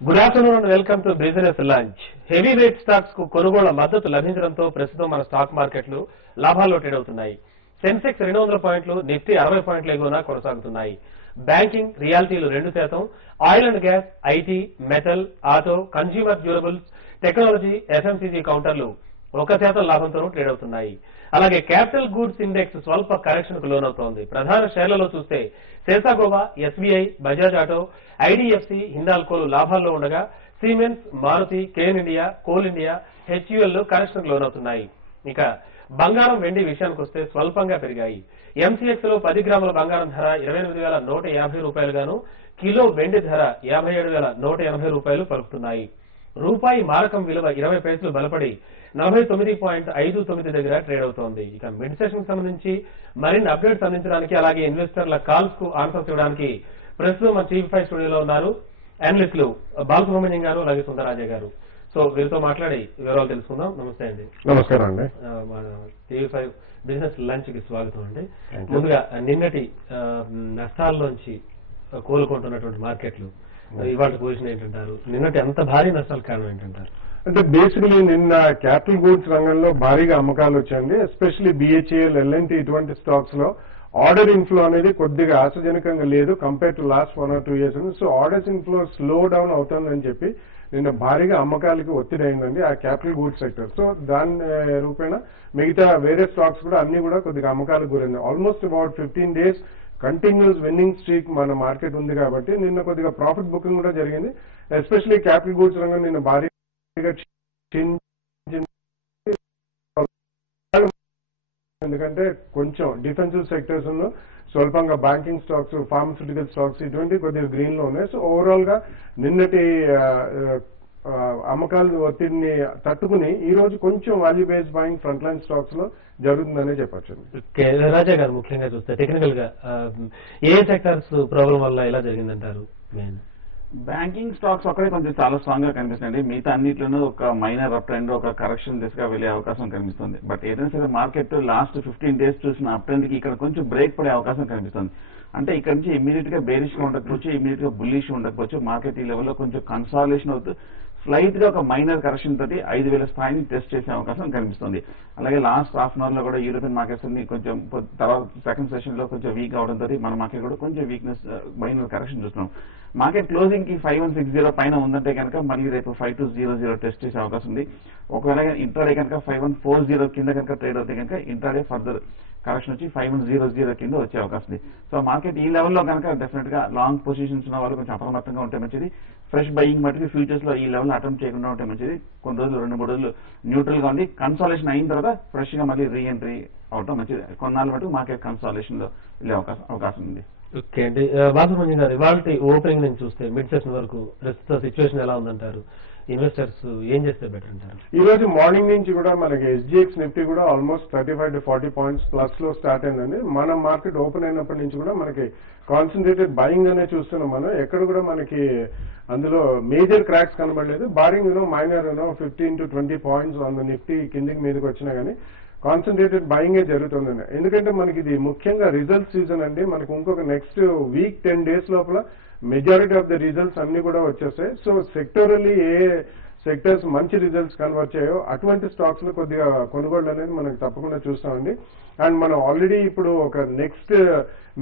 Good afternoon and welcome to business lunch. Heavy weight stocks కు కొనుగోళ్ల మద్దతు లభించడంతో ప్రస్తుతం మన స్టాక్ మార్కెట్లు లాభాల్లో ట్రేడ్ అవుతున్నాయి. సెన్సెక్స్ 200 పాయింట్లు, నిఫ్టీ 60 పాయింట్ల ఎగువన కొనసాగుతున్నాయి. బ్యాంకింగ్, రియాలిటీలు 2%, oil and gas, IT, metal, auto, consumer durables, technology, FMCG కౌంటర్లు 1% లాభంతో ట్రేడ్ అవుతున్నాయి. అలాగే క్యాపిటల్ గూడ్స్ ఇండెక్స్ స్వల్ప కరెక్షన్ కు లోనవుతోంది. ప్రధాన షేర్లలో చూస్తే Sesa Goa, SBI, Bajaj auto, IDFC, హిందాల్కోలు లాభాల్లో ఉండగా Siemens, Maruti, Cairn India, coal India, HUL correction కు లోనవుతున్నాయి. ఇక బంగారం, వెండి విషయానికి వస్తే స్వల్పంగా పెరిగాయి. ఎంసీఎక్స్ లో 10 గ్రాముల బంగారం ధర 28,150 రూపాయలుగాను, కిలో వెండి ధర 57,180 రూపాయలు పలుకుతున్నాయి. రూపాయి మారకం విలువ 20 పైసలు బలపడి 49.59 దగ్గర ట్రేడ్ అవుతోంది. ఇక మిడ్ సెషన్ కు సంబంధించి మరిన్ని అప్డేట్స్ అందించడానికి, అలాగే ఇన్వెస్టర్ల కాల్స్ కు ఆన్సర్స్ ఇవ్వడానికి ప్రస్తుతం మన టీవీ5 స్టూడియోలో ఉన్నారు అనలిస్టులు బాలసుబ్రహ్మణ్యం గారు, అలాగే సుందరరాజయ్య గారు. సో వీరితో మాట్లాడి వివరాలు తెలుసుకుందాం. నమస్తే అండి. నమస్కారం అండి. టీవీ5 బిజినెస్ లంచ్ కి స్వాగతం అండి. ముందుగా నిన్నటి నష్టాల్లోంచి కోలుకుంటున్నటువంటి మార్కెట్లు ఇవాళ పొజిషన్ ఏంటంటారు? నిన్నటి అంత భారీ నష్టాల కారణం ఏంటంటారు? అంటే బేసికలీ నిన్న క్యాపిటల్ గూడ్స్ రంగంలో భారీగా అమ్మకాలు వచ్చాయండి. ఎస్పెషల్లీ బిహెచ్ఏఎల్, ఎల్ఎన్టీ ఇటువంటి స్టాక్స్ లో ఆర్డర్ ఇన్ఫ్లో అనేది కొద్దిగా ఆశాజనకంగా లేదు compare to last 1 or 2 years. So orders inflow slow down అవుతుందని చెప్పి నిన్న భారీగా అమ్మకాలకి ఒత్తిడి అయిందండి ఆ క్యాపిటల్ గూడ్స్ సెక్టర్. సో దాని రూపేణ మిగతా వేరే స్టాక్స్ కూడా అన్ని కూడా కొద్దిగా అమ్మకాలకు గురైంది. Almost about 15 days continuous winnowing streak మన మార్కెట్ ఉంది కాబట్టి నిన్న కొద్దిగా ప్రాఫిట్ బుకింగ్ కూడా జరిగింది. ఎస్పెషల్లీ క్యాపిటల్ గూడ్స్ రంగం నిన్న భారీగా ఎందుకంటే కొంచెం డిఫెన్సివ్ సెక్టర్స్ లో స్వల్పంగా బ్యాంకింగ్ స్టాక్స్, ఫార్మస్యూటికల్ స్టాక్స్ ఇటువంటి కొద్దిగా గ్రీన్ లో ఉన్నాయి. సో ఓవరాల్ గా నిన్నటి అమ్మకాల ఒత్తిడిని తట్టుకుని ఈ రోజు కొంచెం value based buying front line stocks లో జరుగుతుందనే చెప్పచ్చు. రాజా గారు, ముఖ్యంగా చూస్తే టెక్నికల్ గా ఏ సెక్టర్స్ ప్రాబ్లం వల్ల ఇలా జరిగిందంటారు? బ్యాంకింగ్ స్టాక్స్ ఒక్కడే కొంచెం చాలా స్ట్రాంగ్ గా కనిపిస్తుంది. మిగతా అన్నిట్లోనూ ఒక మైనర్ అప్ ట్రెండ్, ఒక కరెక్షన్ దిశగా వెళ్లే అవకాశం కనిపిస్తుంది. బట్ ఏదైనా సరే మార్కెట్ లాస్ట్ 15 days చూసిన అప్ ట్రెండ్ కి ఇక్కడ కొంచెం బ్రేక్ పడే అవకాశం కనిపిస్తుంది. అంటే ఇక్కడ నుంచి ఇమీడియట్ గా బేరిష్ గా ఉండకపోవచ్చు, ఇమీడియట్ గా బుల్లిష్ ఉండకపోవచ్చు. మార్కెట్ ఈ లెవెల్లో కొంచెం కన్సాలిడేషన్ అవుతుంది. స్లైట్ గా ఒక మైనర్ కరెక్షన్ తోటి 5,000 స్థాయిని టెస్ట్ చేసే అవకాశం కనిపిస్తుంది. అలాగే లాస్ట్ హాఫ్ అన్ అవర్ లో కూడా యూరోపియన్ మార్కెట్స్ అన్ని కొంచెం తర్వాత సెకండ్ సెషన్ లో కొంచెం వీక్ అవడంతో మన మార్కెట్ కూడా కొంచెం వీక్నెస్, మైనర్ కరెక్షన్ చూస్తున్నాం. మార్కెట్ క్లోజింగ్ కి 5160 పైన ఉందంటే కనుక మళ్ళీ రేపు 5200 టెస్ట్ చేసే అవకాశం ఉంది. ఒకవేళ ఇంట్రాడే కనుక 5140 కింద కనుక ట్రేడ్ అవుతే కనుక ఇంట్రాడే ఫర్దర్ కరెక్షన్ వచ్చి 5100 కింద వచ్చే అవకాశం ఉంది. సో మార్కెట్ ఈ లెవెల్లో కనుక డెఫినెట్ గా లాంగ్ పొజిషన్స్ ఉన్న వాళ్ళు కొంచెం అప్రమత్తంగా ఉంటే మంచిది. ఫ్రెష్ బయింగ్ మటుకు ఫ్యూచర్స్ లో ఈ లెవెల్ అటెంప్ట్ చేయకుండా ఉంటే మంచిది. కొన్ని రోజులు 2-3 రోజులు న్యూట్రల్ గా ఉండి కన్సాలేషన్ అయిన తర్వాత ఫ్రెష్ గా మళ్ళీ రీ ఎంట్రీ అవడం మంచిది. కొన్నాళ్ళ మటుకు మార్కెట్ కన్సాలేషన్ లో వెళ్ళే అవకాశం ఉంది. ఓకే అండి. బాలసుబ్రహ్మణ్యం గారు, ఇవాళ ఓపెనింగ్ నుంచి చూస్తే మిడ్ సెషన్ వరకు ప్రస్తుత సిచ్యువేషన్ ఎలా ఉందంటారు? ఇన్వెస్టర్స్ ఏం చేస్తే బెటర్ అంటారు? ఈ రోజు మార్నింగ్ నుంచి కూడా మనకి ఎస్జిఎక్స్ నిఫ్టీ కూడా ఆల్మోస్ట్ 35 to 40 points ప్లస్ లో స్టార్ట్ అయిందండి. మన మార్కెట్ ఓపెన్ అయినప్పటి నుంచి కూడా మనకి కాన్సన్ట్రేటెడ్ బయింగ్ అనే చూస్తున్నాం. మనం ఎక్కడ కూడా మనకి అందులో మేజర్ క్రాక్స్ కనబడలేదు. Barring minor 15 to 20 points on Nifty కిందికి మీదకి వచ్చినా గానీ కాన్సన్ట్రేటెడ్ బయింగే జరుగుతుందండి. ఎందుకంటే మనకి ఇది ముఖ్యంగా రిజల్ట్ సీజన్ అండి. మనకి ఇంకొక నెక్స్ట్ వీక్ 10 days లోపల మెజారిటీ ఆఫ్ ద రిజల్ట్స్ అన్ని కూడా వచ్చేస్తాయి. సో సెక్టోరల్లీ ఏ సెక్టర్స్ మంచి రిజల్ట్స్ కనబచ్చాయో అటువంటి స్టాక్స్ లో కొద్దిగా కొనుగోళ్లు అనేది మనకు తప్పకుండా చూస్తామండి. అండ్ మనం ఆల్రెడీ ఇప్పుడు ఒక next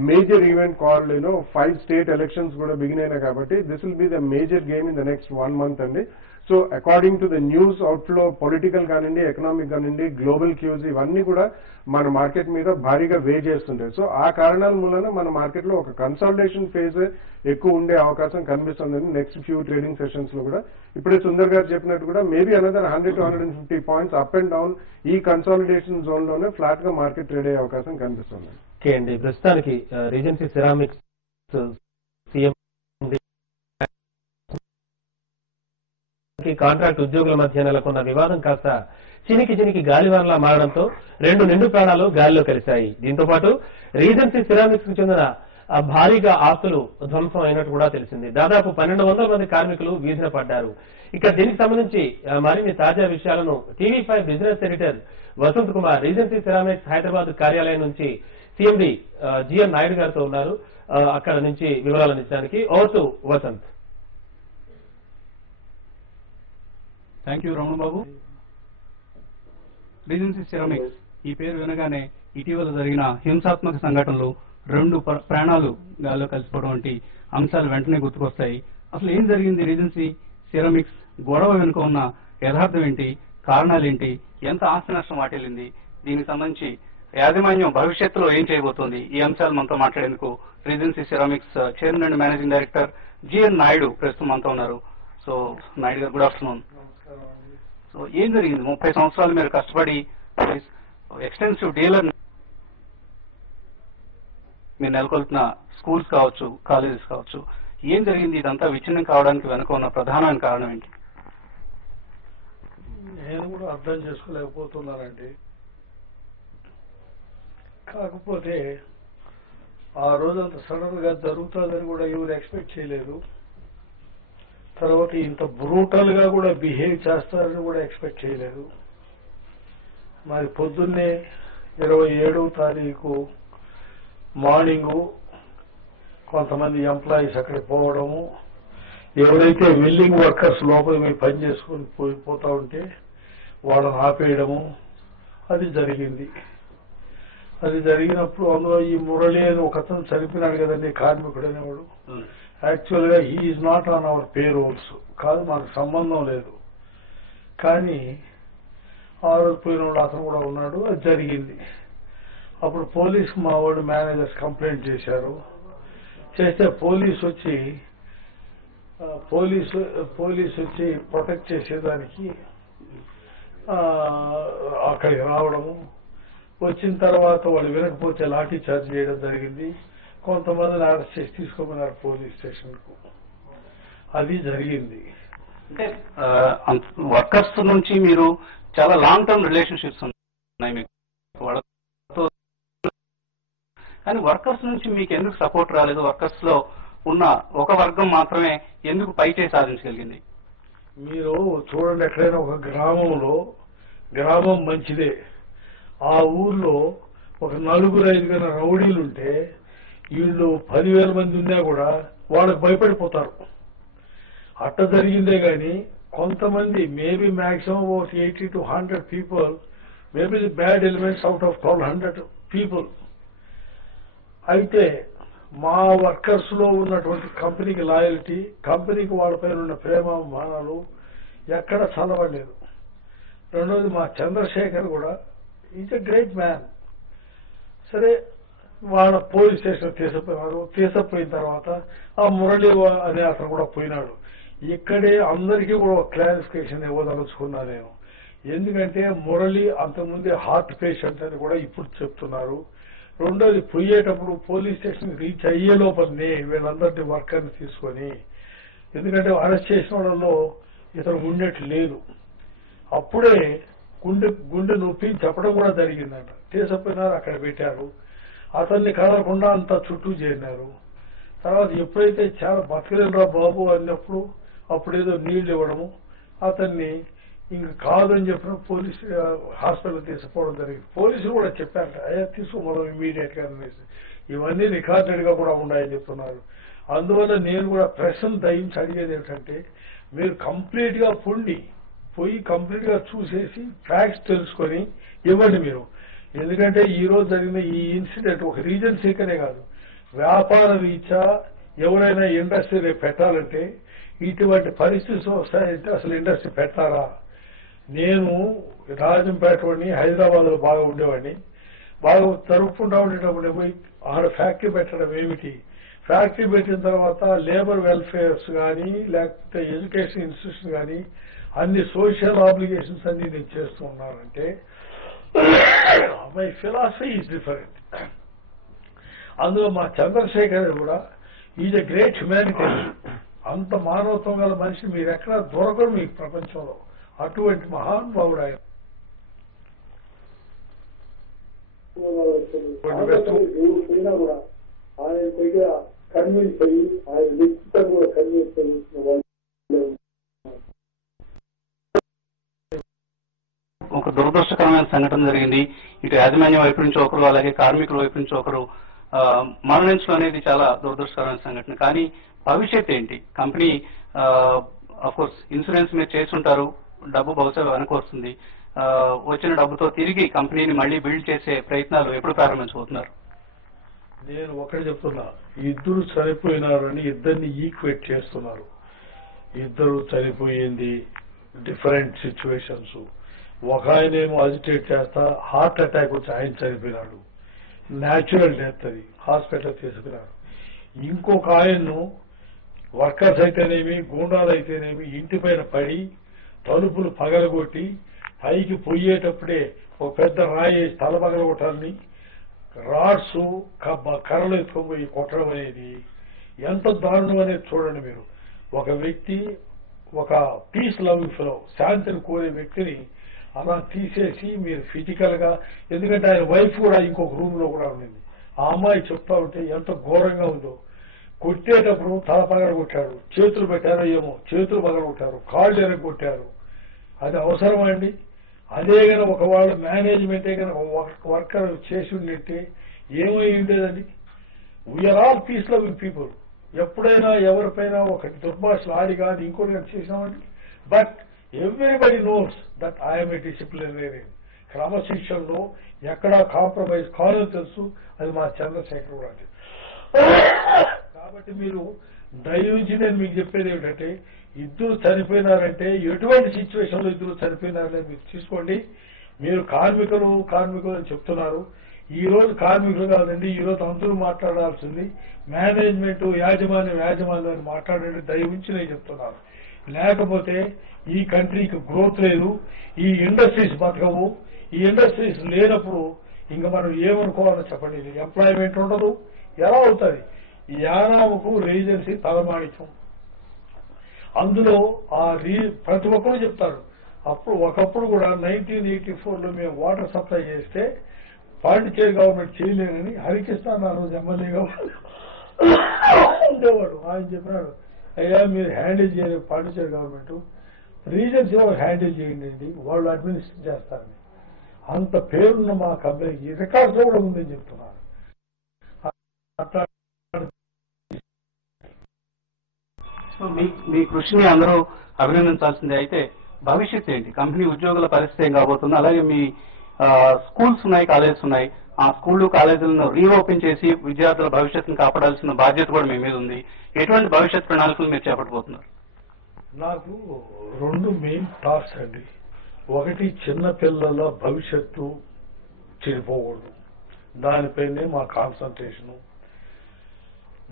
major event call 5 state elections కూడా బిగిన్ అయినాయి కాబట్టి this will be the major game in the next 1 month అండి. So according to the news outflow, political కానివ్వండి, ఎకనామిక్ కానివ్వండి, గ్లోబల్ క్యూస్ ఇవన్నీ కూడా మన మార్కెట్ మీద భారీగా వే చేస్తుంటాయి. సో ఆ కారణాల మూలన మన మార్కెట్ లో ఒక కన్సాలిడేషన్ ఫేజ్ ఎక్కువ ఉండే అవకాశం కనిపిస్తుందండి నెక్స్ట్ ఫ్యూ ట్రేడింగ్ సెషన్స్ లో కూడా. ఇప్పుడే సుందర్ గారు చెప్పినట్టు కూడా maybe another 100 to 150 points up and down ఈ కన్సాలిడేషన్ జోన్ లోనే ఫ్లాట్ గా మార్కెట్ ట్రేడ్ అయ్యే అవకాశం కనిపిస్తుంది. ఓకే అండి. ప్రస్తుతానికి రీజెన్సీ సిరామిక్స్ సీఎం కాంట్రాక్ట్ ఉద్యోగుల మధ్య నెలకొన్న వివాదం కాస్త చినికి గాలివానలా మారడంతో 2 నిండు ప్రాణాలు గాలిలో కలిశాయి. దీంతో పాటు రీజెన్సీ సిరామిక్స్ కు చెందిన భారీగా ఆస్తులు ధ్వంసం అయినట్టు కూడా తెలిసింది. దాదాపు 1200 మంది కార్మికులు వీధిన పడ్డారు. ఇక దీనికి సంబంధించి మరిన్ని తాజా విషయాలను TV five business editor Vasant Kumar regency ceramics Hyderabad కార్యాలయం నుంచి సిఎండి జిఎం నాయుడు గారితో ఉన్నారు. అక్కడ నుంచి వివరాలు అందించడానికి over to Vasant. Thank you Ramana Babu. Regency ceramics ఈ పేరు వినగానే ఇటీవల జరిగిన హింసాత్మక సంఘటనలు 2 ప్రాణాలు గాల్లో కలిసిపోవడం వంటి అంశాలు వెంటనే గుర్తుకొస్తాయి. అసలు ఏం జరిగింది? రీజెన్సీ సిరామిక్స్ గొడవ వెనుక ఉన్న యథార్థం ఏంటి, కారణాలేంటి, ఎంత ఆస్తి నష్టం వాటిల్లింది, దీనికి సంబంధించి యాజమాన్యం భవిష్యత్తులో ఏం చేయబోతోంది? ఈ అంశాలు మనతో మాట్లాడేందుకు regency ceramics chairman and managing director GN Naidu ప్రస్తుతం మనతో ఉన్నారు. సో నాయుడు గారు, గుడ్ ఆఫ్టర్నూన్. సో ఏం జరిగింది? 30 సంవత్సరాలు మీరు కష్టపడి ఎక్స్టెన్సివ్ డీలర్ మీరు నెలకొల్పిన స్కూల్స్ కావచ్చు, కాలేజెస్ కావచ్చు, ఏం జరిగింది? ఇదంతా విచ్ఛిన్నం కావడానికి వెనుక ఉన్న ప్రధానమైన కారణం ఏంటి? నేను కూడా అర్థం చేసుకోలేకపోతున్నానండి. కాకపోతే ఆ రోజంత సడన్ గా జరుగుతుందని కూడా ఎవరు ఎక్స్పెక్ట్ చేయలేదు. తర్వాత ఇంత బ్రూటల్ గా కూడా బిహేవ్ చేస్తారని కూడా ఎక్స్పెక్ట్ చేయలేదు. మరి పొద్దున్నే 27వ తారీఖు మార్నింగు కొంతమంది ఎంప్లాయీస్ అక్కడికి పోవడము, ఎవరైతే వెల్డింగ్ వర్కర్స్ లోపల మీరు పని చేసుకుని పోతా ఉంటే వాళ్ళని ఆపేయడము, అది జరిగింది. అది జరిగినప్పుడు అందులో ఈ మురళి అని ఒక అతను చనిపోయినాడు కదండి, కార్మికుడు అనేవాడు. యాక్చువల్ గా he is not on our payrolls, కాదు, మనకు సంబంధం లేదు. కానీ ఆ రోజు పోయిన వాళ్ళు అతను కూడా ఉన్నాడు. అది జరిగింది. అప్పుడు పోలీస్ మా వాడు మేనేజర్స్ కంప్లైంట్ చేశారు. చేస్తే పోలీస్ వచ్చి ప్రొటెక్ట్ చేసేదానికి అక్కడికి రావడము, వచ్చిన తర్వాత వాళ్ళు వినకపోతే లాఠీ చార్జ్ చేయడం జరిగింది. కొంతమందిని అరెస్ట్ చేసి తీసుకోమన్నారు పోలీస్ స్టేషన్ కు. అది జరిగింది. అంటే వర్కర్స్ నుంచి మీరు చాలా లాంగ్ టర్మ్ రిలేషన్షిప్స్ ఉన్నాయి మీకు వాళ్ళతో, కానీ వర్కర్స్ నుంచి మీకు ఎందుకు సపోర్ట్ రాలేదు? వర్కర్స్ లో ఉన్న ఒక వర్గం మాత్రమే ఎందుకు పైచే సాధించగలిగింది? మీరు చూడండి, ఎక్కడైనా ఒక గ్రామం మంచిదే, ఆ ఊర్లో ఒక 4-5 రౌడీలుంటే వీళ్ళు 10,000 మంది ఉన్నా కూడా వాళ్ళకు భయపడిపోతారు. అట్ట జరిగిందే గాని కొంతమంది maybe maximum 80 to 100 people, maybe the bad elements out of 1,200 people. అయితే మా వర్కర్స్ లో ఉన్నటువంటి కంపెనీకి లాయల్టీ, కంపెనీకి వాళ్ళపైన ఉన్న ప్రేమ మానాలు ఎక్కడ చదవలేదు. రెండోది మా చంద్రశేఖర్ కూడా ఈజ్ ఎ గ్రేట్ మ్యాన్. సరే, వాళ్ళ పోలీస్ స్టేషన్ తీసుకుపోయినారు. తీసుకుపోయిన తర్వాత ఆ మురళి అనే అతను కూడా పోయినాడు. ఇక్కడే అందరికీ కూడా ఒక క్లారిఫికేషన్ ఇవ్వదలుచుకున్నా నేను. ఎందుకంటే మురళి అంతకుముందే హార్ట్ పేషెంట్ అని కూడా ఇప్పుడు చెప్తున్నారు. రెండోది, పోయేటప్పుడు పోలీస్ స్టేషన్ రీచ్ అయ్యే లోపలనే వీళ్ళందరినీ వర్కర్ని తీసుకొని, ఎందుకంటే అరెస్ట్ చేసిన వాళ్ళలో ఇతను ఉండేట్లు లేదు. అప్పుడే గుండె నొప్పి చెప్పడం కూడా జరిగిందంట. తీసుకుపోయినారు, అక్కడ పెట్టారు. అతన్ని కదలకుండా అంతా చుట్టూ చేరినారు. తర్వాత ఎప్పుడైతే చాలా బతకలేనురా బాబు అన్నప్పుడు అప్పుడేదో నీళ్లు ఇవ్వడము, అతన్ని ఇంక కాదని చెప్పిన పోలీస్ హాస్పిటల్ తీసుకుపోవడం జరిగింది. పోలీసులు కూడా చెప్పారట, అయ్యా తీసుకోవడం ఇమీడియట్ గా అనేసి. ఇవన్నీ రికార్డెడ్ గా కూడా ఉన్నాయని చెప్తున్నారు. అందువల్ల నేను కూడా ప్రశ్నలు దయించి అడిగేది ఏమిటంటే, మీరు కంప్లీట్ గా పోయి కంప్లీట్ గా చూసేసి ఫ్యాక్ట్స్ తెలుసుకొని ఇవ్వండి మీరు. ఎందుకంటే ఈ రోజు జరిగిన ఈ ఇన్సిడెంట్ ఒక రీజెన్సీకనే కాదు, వ్యాపార రీత్యా ఎవరైనా ఇండస్ట్రీ పెట్టాలంటే ఇటువంటి పరిస్థితులు వస్తాయంటే అసలు ఇండస్ట్రీ పెట్టారా? నేను రాజంపేట వాడిని, హైదరాబాద్ లో బాగా ఉండేవాడిని. బాగా జరుపుకుంటా ఉండేటప్పుడు పోయి ఆడ ఫ్యాక్టరీ పెట్టడం ఏమిటి? ఫ్యాక్టరీ పెట్టిన తర్వాత లేబర్ వెల్ఫేర్స్ కానీ లేకపోతే ఎడ్యుకేషన్ ఇన్స్టిట్యూషన్ కానీ అన్ని సోషల్ ఆబ్లిగేషన్స్ అన్ని నేను చేస్తూ ఉన్నానంటే మై ఫిలాసఫీ ఈజ్ డిఫరెంట్. అందులో మా చంద్రశేఖర్ కూడా ఈజ్ ఎ గ్రేట్ హ్యుమానిటేరియన్. అంత మానవత్వం గల మనిషి మీరు ఎక్కడా దొరకరు మీకు ప్రపంచంలో. అటువంటి మహానుభావుడు ఆయన. ఆయన దగ్గర కన్విన్స్ అయ్యి ఆయన వ్యక్తిత్వం కూడా కన్విన్స్ అయ్యి ఒక దురదృష్టకరమైన సంఘటన జరిగింది. ఇటు యాజమాన్యం వైపు నుంచి ఒకరు, అలాగే కార్మికుల వైపు నుంచి ఒకరు మరణించడం అనేది చాలా దురదృష్టకరమైన సంఘటన. కానీ భవిష్యత్ ఏంటి? కంపెనీ అఫ్ కోర్స్ ఇన్సూరెన్స్ మీరు చేస్తుంటారు, డబ్బు బహుశా వెనక్కి వస్తుంది. వచ్చిన డబ్బుతో తిరిగి కంపెనీని మళ్ళీ బిల్డ్ చేసే ప్రయత్నాలు ఎప్పుడు ప్రారంభించబోతున్నారు? నేను ఒకటి చెప్తున్నా, ఇద్దరు చనిపోయినారని ఇద్దరిని ఈక్వేట్ చేస్తున్నారు. ఇద్దరు చనిపోయింది డిఫరెంట్ సిచ్యువేషన్స్. ఒక ఆయనేమో అజిటేట్ చేస్తా హార్ట్ అటాక్ వచ్చి ఆయన చనిపోయినాడు, న్యాచురల్ డెత్, అది హాస్పిటల్ తీసుకున్నారు. ఇంకొక ఆయన్ను వర్కర్స్ అయితేనేమి గూండాలు అయితేనేమి ఇంటి పైన పడి తలుపులు పగలగొట్టి పైకి పోయేటప్పుడే ఒక పెద్ద రాయి తల పగలగొట్టాలని రాడ్స్ కర్రలు ఎత్తుకుపోయి కొట్టడం అనేది ఎంత దారుణం అనేది చూడండి మీరు. ఒక వ్యక్తి, ఒక పీస్ లవింగ్ ఫెలో, శాంతిని కోరే వ్యక్తిని అలా తీసేసి మీరు ఫిజికల్ గా, ఎందుకంటే ఆయన వైఫ్ కూడా ఇంకొక రూమ్ లో కూడా ఉండింది, ఆ అమ్మాయి చెప్తా ఉంటే ఎంత ఘోరంగా ఉందో. కొట్టేటప్పుడు తల పగలగొట్టాడు, చేతులు పెట్టారో ఏమో, చేతులు పగలగొట్టారు, కాళ్ళు ఎరగొట్టారు. అది అవసరమా అండి? అదే కనుక ఒక వాళ్ళ మేనేజ్మెంటే కనుక వర్కర్ చేసి ఉండేట్టే ఏమై ఉండేదండి? We are all peace loving people. ఎప్పుడైనా ఎవరిపైనా ఒక దుర్భాషలు ఆడి కానీ ఇంకోటి కానీ చేసినామండి. But everybody knows that I'm a disciplinarian. క్రమశిక్షణలో ఎక్కడా కాంప్రమైజ్ కాదని తెలుసు. అది మా చంద్రశేఖర్ కూడా. కాబట్టి మీరు దయవుంచి నేను మీకు చెప్పేది ఏమిటంటే, ఇద్దరు చనిపోయినారంటే ఎటువంటి సిచ్యువేషన్ లో ఇద్దరు చనిపోయినారనే మీరు తీసుకోండి. మీరు కార్మికులు అని చెప్తున్నారు. ఈ రోజు కార్మికులు కాదండి, ఈ రోజు అందరూ మాట్లాడాల్సింది మేనేజ్మెంట్, యాజమాన్యం అని మాట్లాడండి దయవుంచి నేను చెప్తున్నాను. లేకపోతే ఈ కంట్రీకి గ్రోత్ లేదు, ఈ ఇండస్ట్రీస్ బతకవు. ఈ ఇండస్ట్రీస్ లేనప్పుడు ఇంకా మనం ఏమనుకోవాలో చెప్పండి. ఎంప్లాయ్మెంట్ ఉండదు, ఎలా అవుతుంది? ఈ యానాముకు రీజెన్సీ తలమాణిక్యం. అందులో ప్రతి ఒక్కరు చెప్తారు. ఒకప్పుడు కూడా 1984లో మేము వాటర్ సప్లై చేస్తే పాండిచేరి గవర్నమెంట్ చేయలేనని హరికృష్ణ ఆ రోజు ఎమ్మెల్యేగా ఉండేవాడు. ఆయన చెప్పినాడు, అయ్యా మీరు హ్యాండిల్ చేయలేదు పాండిచేరి గవర్నమెంట్, రీజన్స్ హ్యాండిల్ చేయండి, వాళ్ళు అడ్మినిస్ట్రేట్ చేస్తారని. అంత పేరున్న మా కంపెనీకి రికార్డ్స్ కూడా ఉందని చెప్తున్నారు. సో మీ కృషిని అందరూ అభినందించాల్సిందే. అయితే భవిష్యత్ ఏంటి? కంపెనీ ఉద్యోగుల పరిస్థితి ఏం కాబోతుంది? అలాగే మీ స్కూల్స్ ఉన్నాయి, కాలేజెస్ ఉన్నాయి, ఆ స్కూళ్లు కాలేజీలను రీఓపెన్ చేసి విద్యార్థుల భవిష్యత్తును కాపాడాల్సిన బాధ్యత కూడా మీ మీద ఉంది. ఎటువంటి భవిష్యత్ ప్రణాళికలు మీరు చేపట్టబోతున్నారు? నాకు 2 మెయిన్ టాస్క్ అండి. ఒకటి, చిన్న పిల్లల భవిష్యత్తు చెడిపోకూడదు, దానిపైనే మా కాన్సన్ట్రేషను.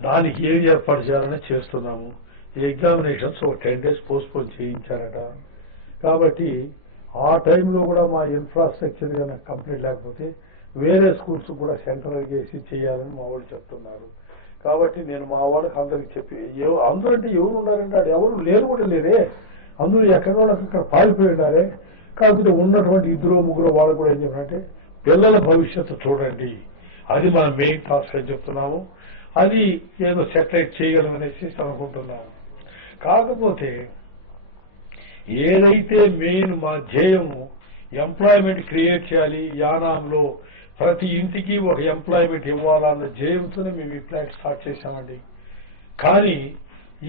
దానికి ఏం ఏర్పాటు చేయాలని చేస్తున్నాము. ఎగ్జామినేషన్స్ ఒక 10 days పోస్ట్పోన్ చేయించారట. కాబట్టి ఆ టైంలో కూడా మా ఇన్ఫ్రాస్ట్రక్చర్ కనుక కంప్లీట్ లేకపోతే వేరే స్కూల్స్ కూడా సెంట్రల్ చేసి చేయాలని మా వాళ్ళు చెప్తున్నారు. కాబట్టి నేను మా వాళ్ళకి అందరికి చెప్పి, అందరూ అంటే ఎవరు ఉన్నారంటే అది ఎవరు లేరు కూడా లేరే, అందరూ ఎక్కడో అక్కడ పారిపోయి ఉన్నారే. కాకపోతే ఉన్నటువంటి 2-3 వాళ్ళు కూడా ఏం చెప్పారంటే పిల్లల భవిష్యత్తు చూడండి, అది మన మెయిన్ టాస్క్ అని చెప్తున్నాము. అది ఏదో సెటిలైట్ చేయగలం అనేసి అనుకుంటున్నాము. కాకపోతే ఏదైతే మెయిన్ మా ధ్యేయము ఎంప్లాయ్మెంట్ క్రియేట్ చేయాలి, యానాంలో ప్రతి ఇంటికి ఒక ఎంప్లాయ్మెంట్ ఇవ్వాలన్న ధ్యేయంతోనే మేము ఈ ప్లాంట్ స్టార్ట్ చేశామండి. కానీ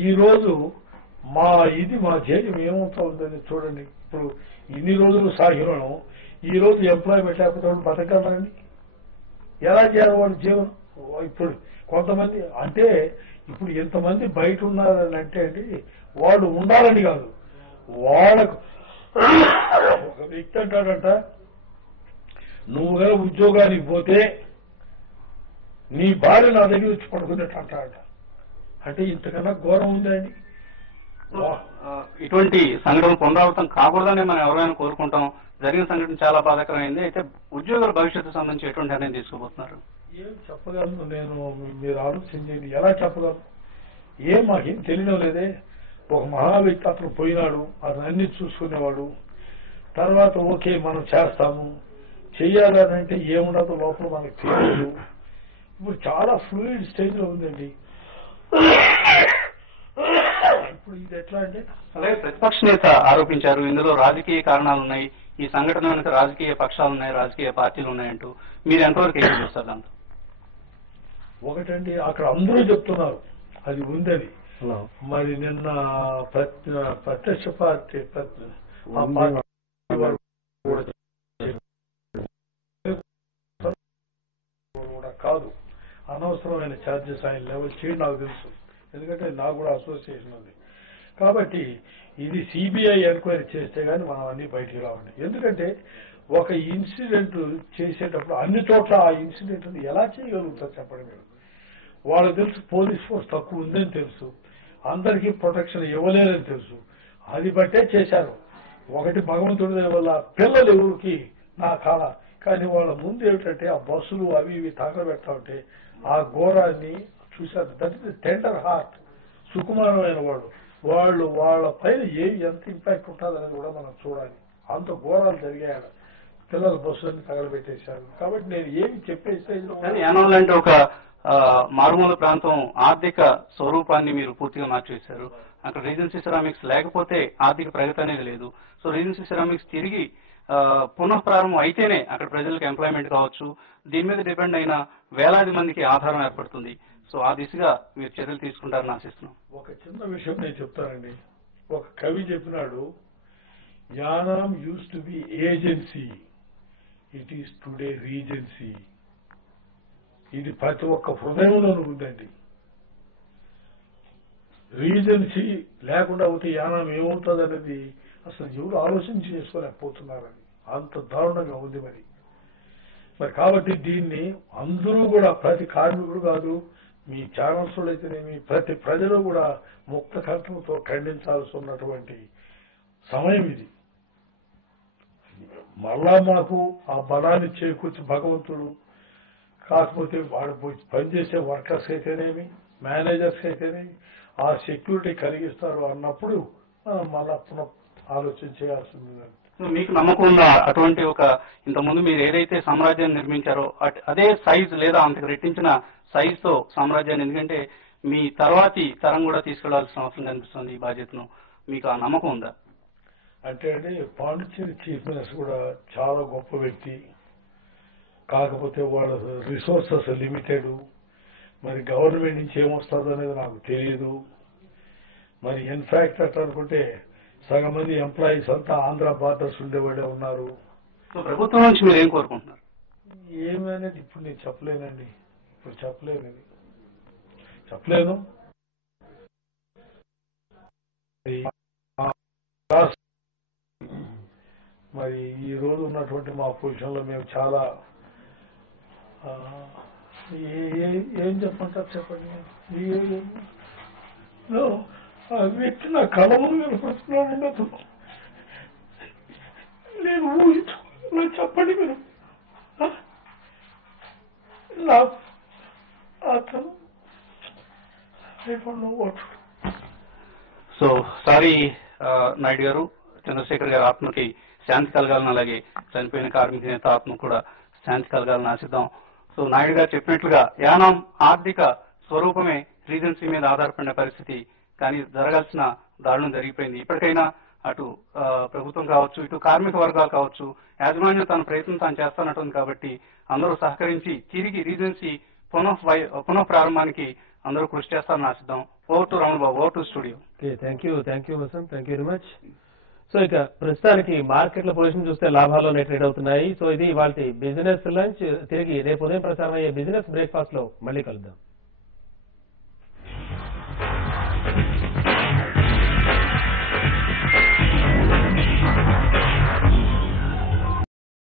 ఈరోజు మా ధ్యేయం ఏమవుతా ఉందని చూడండి. ఇప్పుడు ఇన్ని రోజులు సాగినాను, ఈ రోజు ఎంప్లాయ్మెంట్ లేకపోతే వాళ్ళు బతకాలండి, ఎలా చేయాలి వాళ్ళ జీవనం? ఇప్పుడు కొంతమంది అంటే ఇప్పుడు ఎంతమంది బయట ఉన్నారని అంటే అండి, వాళ్ళు ఉండాలని కాదు, వాళ్ళకు ఒక వ్యక్తి అంటాడంట, నువ్వు గల ఉద్యోగానికి పోతే నీ భార్య నా దగ్గర వచ్చి పడుకున్నట్టు అంటాడట. అంటే ఇంతకన్నా ఘోరం ఉందండి. ఇటువంటి సంఘటనలు పునరావృతం కాకూడదని మనం ఎవరైనా కోరుకుంటాం. జరిగిన సంఘటన చాలా బాధాకరమైంది. అయితే ఉద్యోగుల భవిష్యత్తు సంబంధించి ఎటువంటి నిర్ణయం తీసుకోబోతున్నారు? ఏం చెప్పగలను నేను, మీరు ఆలోచించండి, ఎలా చెప్పగలను? మాకేం తెలియడం లేదే. ఒక మహా వ్యక్తి అతను పోయినాడు, అతను అన్ని చూసుకునేవాడు. తర్వాత ఓకే మనం చేస్తాము, చెయ్యాలని అంటే ఏముండదు లోపల మనకు తెలియదు. ఇప్పుడు చాలా ఫ్లూయిడ్ స్టేజ్ లో ఉందండి. ఇప్పుడు ఇది ఎట్లా అంటే, అలాగే ప్రతిపక్ష నేత ఆరోపించారు ఇందులో రాజకీయ కారణాలు ఉన్నాయి, ఈ సంఘటన వెనుక రాజకీయ పక్షాలు ఉన్నాయి, రాజకీయ పార్టీలు ఉన్నాయంటూ. మీరు ఎంతవరకు ఏం చూస్తారు దాంతో? ఒకటండి, అక్కడ అందరూ చెప్తున్నారు అది ఉందని. మరి నిన్న ప్రత్యక్ష పార్టీ ఆ పార్టీ వారు కూడా కాదు, అనవసరమైన ఛార్జెస్ ఆయన లెవెల్ చేయడం నాకు తెలుసు, ఎందుకంటే నాకు కూడా అసోసియేషన్ ఉంది. కాబట్టి ఇది సిబిఐ ఎంక్వైరీ చేస్తే గానీ మనం అన్ని బయటికి రావండి. ఎందుకంటే ఒక ఇన్సిడెంట్ చేసేటప్పుడు అన్ని చోట్ల ఆ ఇన్సిడెంట్ ఎలా చేయగలుగుతారు చెప్పండి మీరు? వాళ్ళకి తెలుసు పోలీస్ ఫోర్స్ తక్కువ ఉందని తెలుసు, అందరికీ ప్రొటెక్షన్ ఇవ్వలేదని తెలుసు, అది బట్టే చేశారు. ఒకటి భగవంతుడి వల్ల పిల్లలు ఎవరికి నా కాల, కానీ వాళ్ళ ముందు ఏమిటంటే ఆ బస్సులు అవి ఇవి తగలబెడతా ఉంటే ఆ ఘోరాన్ని చూశారు. దట్ ఇస్ టెండర్ హార్ట్, సుకుమారమైన వాళ్ళు వాళ్ళ పైన ఎంత ఇంపాక్ట్ ఉంటుందనేది కూడా మనం చూడాలి. అంత ఘోరాలు జరిగాయి, పిల్లల బస్సులన్నీ తగలబెట్టేశారు. కాబట్టి నేను ఏమి చెప్పేస్తే యానాం అంటే ఒక మారుమూల ప్రాంతం ఆర్థిక స్వరూపాన్ని మీరు పూర్తిగా మార్చేశారు. అక్కడ రీజెన్సీ సెరామిక్స్ లేకపోతే ఆర్థిక ప్రగతి అనేది లేదు. సో రీజెన్సీ సెరామిక్స్ తిరిగి పునః ప్రారంభం అయితేనే అక్కడ ప్రజలకు ఎంప్లాయ్మెంట్ కావచ్చు, దీని మీద డిపెండ్ అయిన వేలాది మందికి ఆధారం ఏర్పడుతుంది. సో ఆ దిశగా మీరు చర్యలు తీసుకుంటారని ఆశిస్తున్నాం. ఒక చిన్న విషయం నేను చెప్తానండి. ఒక కవి చెప్పినాడు, Yanam use to be agency, it is today regency. ఇది ప్రతి ఒక్క హృదయంలోనూ ఉందండి. రీజెన్సీ లేకుండా ఉంటే యానాం ఏమవుతుంది అనేది అసలు ఎవరు ఆలోచించి చేసుకోలేకపోతున్నారని, అంత దారుణంగా ఉంది మరి కాబట్టి దీన్ని అందరూ కూడా, ప్రతి కార్మికుడు కాదు, మీ ఛానల్స్ అయితేనేమి ప్రతి ప్రజలు కూడా ముక్త కంఠంతో ఖండించాల్సి ఉన్నటువంటి సమయం ఇది. మళ్ళా మాకు ఆ బలాన్ని చేకూర్చి భగవంతుడు, కాకపోతే వాడు పనిచేసే వర్కర్స్ అయితేనేమి మేనేజర్స్ అయితేనేమి ఆ సెక్యూరిటీ కలిగిస్తారు అన్నప్పుడు మనం మళ్ళా పునః ఆలోచన చేయాల్సింది. మీకు నమ్మకం ఉందా అటువంటి ఒక ఇంతకుముందు మీరు ఏదైతే సామ్రాజ్యాన్ని నిర్మించారో అదే సైజ్ లేదా అంతకు రెట్టించిన సైజ్ తో సామ్రాజ్యాన్ని, ఎందుకంటే మీ తర్వాతి తరం కూడా తీసుకెళ్లాల్సిన అవసరం కనిపిస్తుంది ఈ బాధ్యతను, మీకు ఆ నమ్మకం ఉందా? అంటే అండి, పాండిచ్చేరి చీఫ్ మినిస్టర్ కూడా చాలా గొప్ప వ్యక్తి, కాకపోతే వాళ్ళ రిసోర్సెస్ లిమిటెడ్, మరి గవర్నమెంట్ నుంచి ఏమొస్తుంది అనేది నాకు తెలియదు. మరి ఇన్ఫాక్ట్ అట్లా అనుకుంటే సగం మంది ఎంప్లాయీస్ అంతా ఆంధ్ర బార్డర్స్ ఉండేవాళ్ళే ఉన్నారు. సో ప్రభుత్వం నుంచి మీరు ఏం కోరుకుంటున్నారు? ఏమనేది ఇప్పుడు నేను చెప్పలేనండి, ఇప్పుడు చెప్పలేను. మరి ఈ రోజు ఉన్నటువంటి మా పొజిషన్ లో మేము చాలా ఏం చెప్పంటారు చెప్పండి. ఆ వ్యక్తి నా కళ ముందు కనపడుతున్నాడండి, అతను నేను ఊహించుకున్నా. చెప్పండి మీరు, అతను సో సారీ నాయుడు గారు, చంద్రశేఖర్ గారి ఆత్మకి శాంతి కలగాలని, అలాగే చనిపోయిన కార్మిక నేత ఆత్మ కూడా శాంతి కలగాలని ఆశిద్దాం. సో నాయుడు గారు చెప్పినట్లుగా యానాం ఆర్థిక స్వరూపమే రీజెన్సీ మీద ఆధారపడిన పరిస్థితి, కానీ జరగాల్సిన దారుణం జరిగిపోయింది. ఇప్పటికైనా అటు ప్రభుత్వం కావచ్చు, ఇటు కార్మిక వర్గాలు కావచ్చు, యాజమాన్యం తన ప్రయత్నం తాను చేస్తానంటుంది. కాబట్టి అందరూ సహకరించి తిరిగి రీజెన్సీ పునః ప్రారంభానికి అందరూ కృషి చేస్తారని ఆశిద్దాం. Over to Ramana Babu, over to studio. Thank you Vasant, thank you very much. So ఇక ప్రస్తుతానికి మార్కెట్ల పొజిషన్ చూస్తే లాభాల్లోనే ట్రేడ్ అవుతున్నాయి. సో ఇది ఇవాళ బిజినెస్ లంచ్. తిరిగి రేపు ఉదయం ప్రసారం అయ్యే బిజినెస్ బ్రేక్ఫాస్ట్ లో మళ్ళీ కలుద్దాం.